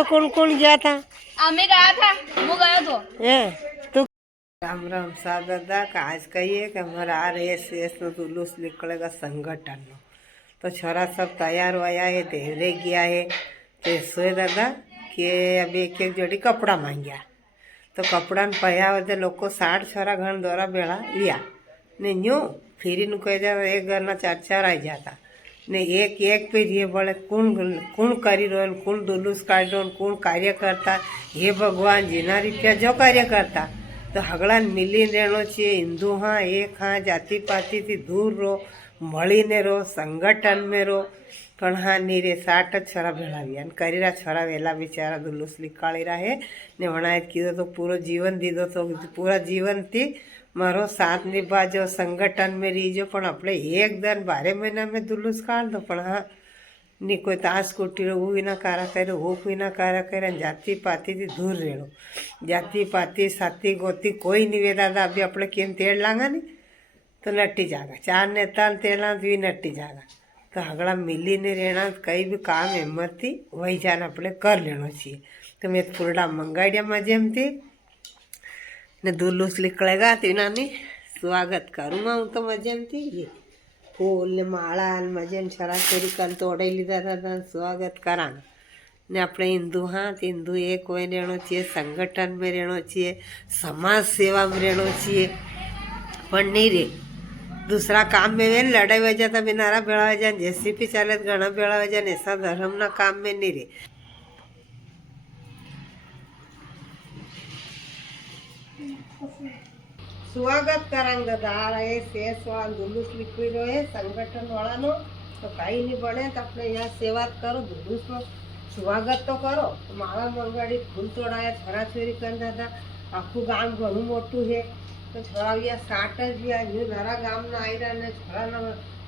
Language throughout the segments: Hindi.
में कौन कौन गया था? हमें गया था, वो गया तो तो राम राम सा दादा का आज कहिए कि हमारा RSS नो जुलूस निकलेगा संगठन नो। तो छोरा सब तैयार होया है, देवरे गया है। तो सोए दादा कि अभी एक एक जोड़ी कपड़ा मांग्या तो कपड़ा ने पहया वजह लोग को 60 छोरा घर द्वारा बेड़ा लिया ने न्यू फिरी नु कह जा एक घर ना 4 आई जाता ने एक एक पे ये बोले कौन कौन करी रोन कौन दुलूस काट रोन कौन कार्य करता हे भगवान जीना रिप्या जो कार्य करता तो हगड़ा मिली रहना चाहिए। हिंदू हाँ एक हाँ जाति पाति थी दूर रो મળીને રહો સંગઠન में રહો પણ હા નીરે 60 જ છોરા ભેળાવ્યા ને કરી રહ્યા છોરા વહેલા બિચારા દુલુસ નીકાળી રહ્યા હે ને વણાએ કીધું તો પૂરો જીવન દીધો તો પૂરા જીવનથી મારો સાથ નિભાજો સંગઠન में રહીજો પણ આપણે એક દર 12 મહિના में દુલુસ કાઢ દો પણ હા ની કોઈ તાસ કુટીરો હું વિના કારા કર્યો હું વિના કારા કર્યા જાતિ પાતિથી દૂર રહેલો જાતિ પાતિ સાથી ગોતી કોઈ નિવેદાદા અભી આપણે કેમ તેડ લાંગા નહીં तो नट्टी जागा 4 नेता तेला भी नट्टी जागा तो हगड़ा मिली ने रहना कई भी काम हिम्मत थी वही जान अपने कर लेना चाहिए। तो मैं फुलडा मंगाड़िया मजेम थी ने दुलूस निकलेगा तीनानी स्वागत करूँगा हूँ तो मजेम थी ये फूल ने माला मजेम छरा चोरी कर तोड़े लीधा था स्वागत करा ने अपने हिंदू हाँ हिंदू एक कोई रहना चाहिए संगठन में रहना चाहिए समाज सेवा में रहना चाहिए पर नहीं रे दूसरा काम में वे लड़ाई वजह था बिनारा बेड़ा वजह जैसी भी चले घना बेड़ा वजह ऐसा धर्म ना काम में नहीं रे। स्वागत करांग दादा RSS वाला जुलूस लिखी रहे संगठन वाला नो तो कहीं नहीं बने तो अपने यहाँ सेवा करो जुलूस नो स्वागत तो करो तो माला मंगाड़ी फूल तोड़ाया छोरा छोरी कर दादा आखू गाम घणु मोटू है तो छोरा 60 જ न्यू नारा गाम ना आई रहा ने छोरा ना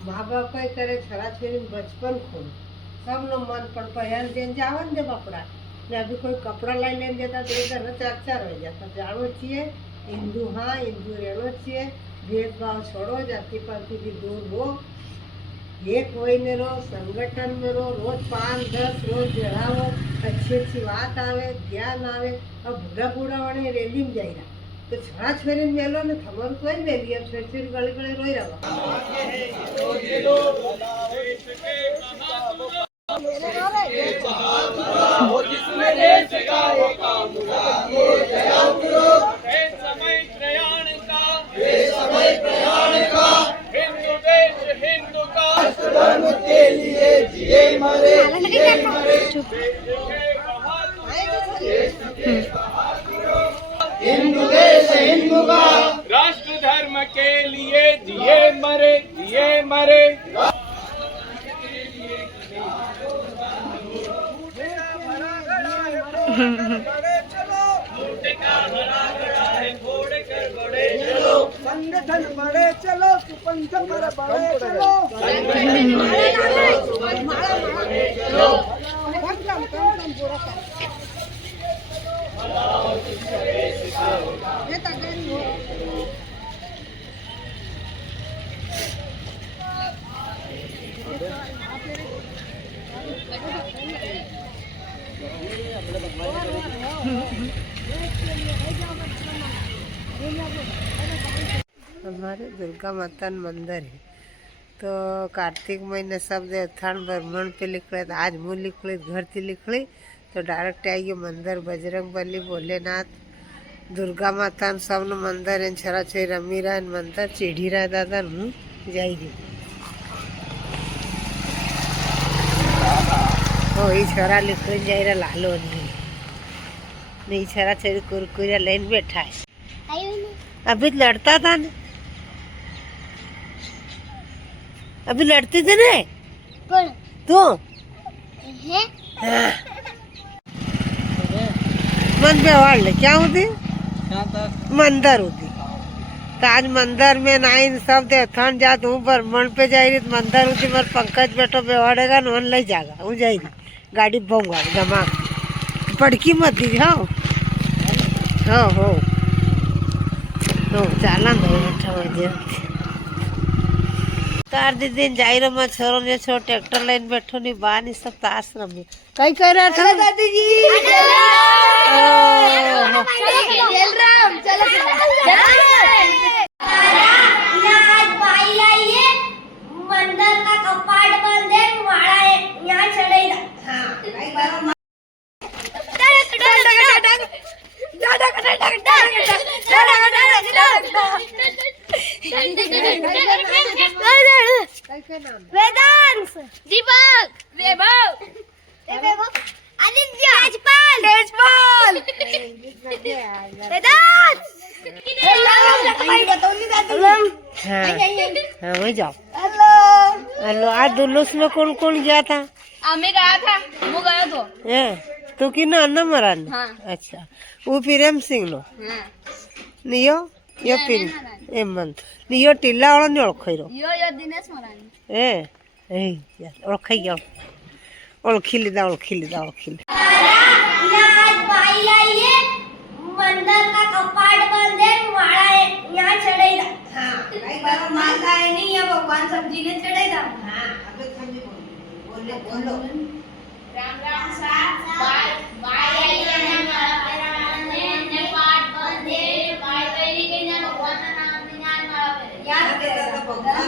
माँ बाप कई करे छोरा छोरी बचपन खून सब नो मन पर पहन देन जावन दे कपड़ा ने अभी कोई कपड़ा लाई लेन देता तो इधर ना 4 हो जाता जानो चाहिए हिंदू हाँ हिंदू रहना चाहिए भेदभाव छोड़ो जाति पाति की दूर हो एक कोई ने रो संगठन में रो रोज 5-10 रोज जड़ावो अच्छी अच्छी बात आवे ज्ञान आवे अब बूढ़ा बूढ़ा वाले रैली में जाएगा तो छोरा छोरी मेलो ने खबर कोई ले लिया छोरी छोरी गली गली रोई रहा हिंदू देश हिंदू का धर्म के लिए जिए मरे हिंदू देश हिंदू का राष्ट्र धर्म के लिए जिए मरे संगठन बड़े चलो सुपंथ पर बड़े चलो हमारे दुर्गा माता मंदिर है तो कार्तिक महीने सब देवस्थान ब्रह्मण पे निकले तो आज मुँह निकले घर से निकले तो डायरेक्ट आइए मंदिर बजरंग बली भोलेनाथ दुर्गा माता सब न मंदिर है छरा छे रमी रहा मंदिर चीढ़ी रहा दादा हूँ जाइए हो ये छोरा निकल जाए रहा लालो नहीं छरा छे कुरकुरिया लाइन बैठा है अभी लड़ता था ना अभी लड़ती थी ना तू मन व्यवहार ले क्या होती मंदिर होती तो आज मंदिर में नाई सब देवस्थान जात हूँ ब्रह्मण पे जा रही मंदिर होती मर पंकज बेटो व्यवहारेगा नोन ले जाएगा हूँ जा रही गाड़ी भोंगा जमा पड़की मत दी हाँ हो चाला दो बैठा तार दीदी जायरो में छोरो ने छो ट्रैक्टर लाइन बैठो नी बा नी सब ताश रमी कई कर रहा था दादी जी मंदिर का कपाट बंद है माड़ा है यहाँ चढ़ेगा वेदांश दीपक वैभव आदित्य तेजपाल वेदांश हाँ हाँ वही जाओ हेलो हेलो आज दुलूस में कौन कौन गया था અમે ગયા था હું ગયો તો ए तू की ना अन्ना मरान हाँ। अच्छा वो प्रेम सिंह नो હા नियो यो पिन ए मन नियो टिल्ला वाला ने ओळखायरो યો દિનેશ મોરાણી ए ए यार ओळखाई गयो ओळखी लीधा आज बाई आई है मंदिर का कपाट बंद है माड़ा है यहाँ चढ़ेगा हाँ भाई बाबा मालदा है नहीं है भगवान सब्जी ने चढ़ेगा हाँ अबे थमी बोलो રામ રામ સાહેબ બાય આઈ અને મારા ને પાટ બંધે બાય પહેરી ગઈને ભગવાનના નામ જ્ઞાન મારા પહેરે याद भगवान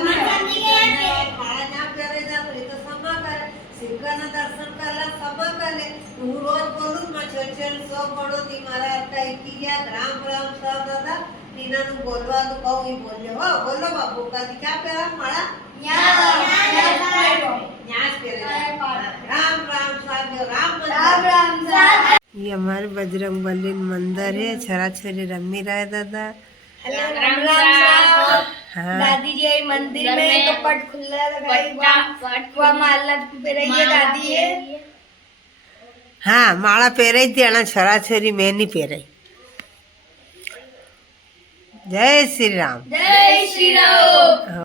माळा ना पेरे जा तो समा कर सिंगाना दर्शन करला समा करले तू रोज बोलून मा छेल सो पडो ती मारा काय किया राम राम सब दादा नीना नु बोलवा तो कहू ही बोले हो बोलो बाबू का क्या पेरा माळा न्यास पेरे राम राम साहब राम ये हमारे बजरंग बली मंदिर है छरा छरी रमी रहा है दादा राम राम हाँ दादी जी आई मंदिर में कपट खुला पटवा माला पे रही है दादी है हाँ माला पहराई थी अना छरा छरी मैं नहीं पहराई जय श्री राम जय श्री राम